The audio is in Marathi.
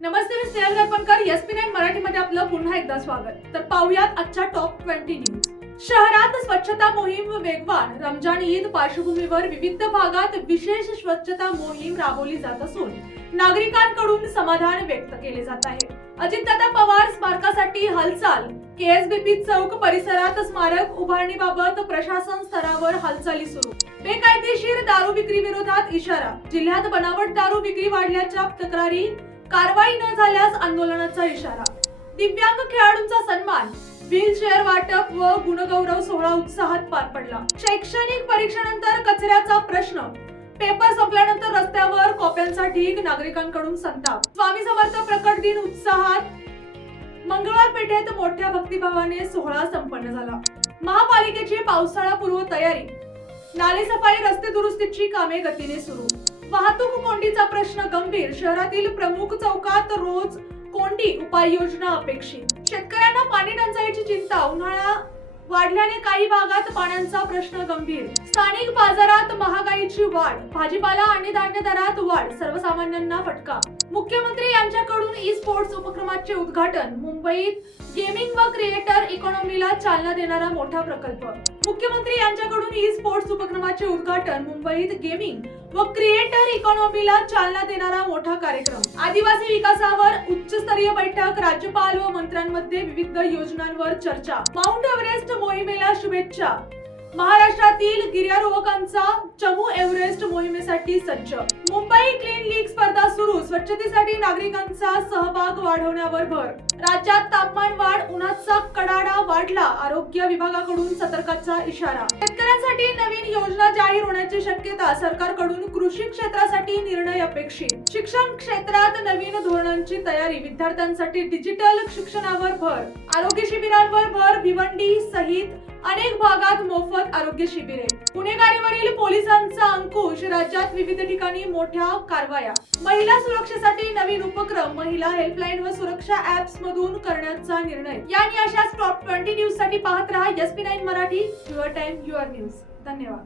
नमस्ते, मी स्नेहल दर्पणकर. SP9 मराठीमध्ये आपलं पुन्हा एकदा स्वागत. तर पाहूयात आजच्या टॉप 20 न्यूज. शहरात स्वच्छता मोहीम वेगवान. रमजान ईद पार्श्वभूमीवर विविध भागात विशेष स्वच्छता मोहीम राबवली जात असून नागरिकांकडून समाधान व्यक्त केले जात आहे. अजितदादा पवार स्मारकासाठी हालचाल. KSBP चौक परिसरात स्मारक उभारणीबाबत प्रशासन स्तरावर हालचाली सुरू. बेकायदेशीर दारू विक्री विरोधात इशारा. जिल्ह्यात बनावट दारू विक्री वाढल्याच्या तक्रारी. कारवाई न झाल्यास आंदोलनाचा इशारा. दिव्यांग खेळाडूंचा सन्मान. व्हीलचेअर वाटप व गुणगौरव सोहळा उत्साहात पार पडला. शैक्षणिक परीक्षेनंतर कचऱ्याचा प्रश्न. पेपर संपल्यानंतर रस्त्यावर कॉप्यांचा ढीग. नागरिकांकडून संताप. स्वामी समर्थ प्रकट दिन उत्साहात. मंगळवार पेठेत मोठ्या भक्तिभावाने सोहळा संपन्न झाला. महापालिकेची पावसाळापूर्व तयारी. नाले सफाई, रस्ते दुरुस्तीची कामे गतीने सुरू. वाहतूक कोंडीचा प्रश्न गंभीर. शहरातील प्रमुख चौकात रोज कोंडी. उपाययोजना अपेक्षित. शेतकऱ्यांना पाणी टंचाईची चिंता. उन्हाळा वाढल्याने काही भागात पाण्याचा प्रश्न गंभीर. स्थानिक बाजारात महागाईची वाढ. भाजीपाला आणि धान्य दरात वाढ. सर्वसामान्यांना फटका. मुख्यमंत्री यांच्याकडून ई स्पोर्ट्स उपक्रमाचे उद्घाटन. मुंबईत गेमिंग व क्रिएटर इकॉनॉमीला चालना देणारा मोठा प्रकल्प. मुख्यमंत्री यांच्याकडून ई स्पोर्ट्स उपक्रमाचे उद्घाटन. मुंबईत गेमिंग व क्रिएटर इकॉनॉमीला चालना देणारा मोठा कार्यक्रम. आदिवासी विकासावर उच्चस्तरीय बैठक. राज्यपाल व मंत्र्यांमध्ये विविध योजनांवर चर्चा. माउंट एव्हरेस्ट मोहिमेला शुभेच्छा. महाराष्ट्रातील गिर्यारोहकांचा चमू एव्हरेस्ट मोहिमेसाठी सज्ज. मुंबई क्लीन लीग स्पर्धा सुरू. स्वच्छतेसाठी नागरिकांचा सहभाग वाढवण्यावर भर. राज्यात तापमान वाढ. उन्हाचा कडाडा वाढला. आरोग्य विभागाकडून सतर्कतेचा इशारा. शेतकऱ्यांसाठी नवीन योजना जाहीर होण्याची शक्यता. सरकारकडून कृषी क्षेत्रासाठी निर्णय अपेक्षित. शिक्षण क्षेत्रात नवीन धोरणांची तयारी. विद्यार्थ्यांसाठी डिजिटल शिक्षणावर भर. आरोग्य शिबिरांवर भर. भिवंडी सहित अनेक भागात मोफत आरोग्य शिबिरे. गुन्हेगारीवरील पोलिसांचा अंकुश. राज्यात विविध ठिकाणी मोठ्या कारवाया. महिला सुरक्षेसाठी नवीन उपक्रम. महिला हेल्पलाईन व सुरक्षा ऍप्स मधून करण्याचा निर्णय. आणि अशाच टॉप 20 न्यूज साठी पाहत रहा SP9 Marathi. Your time your news. धन्यवाद.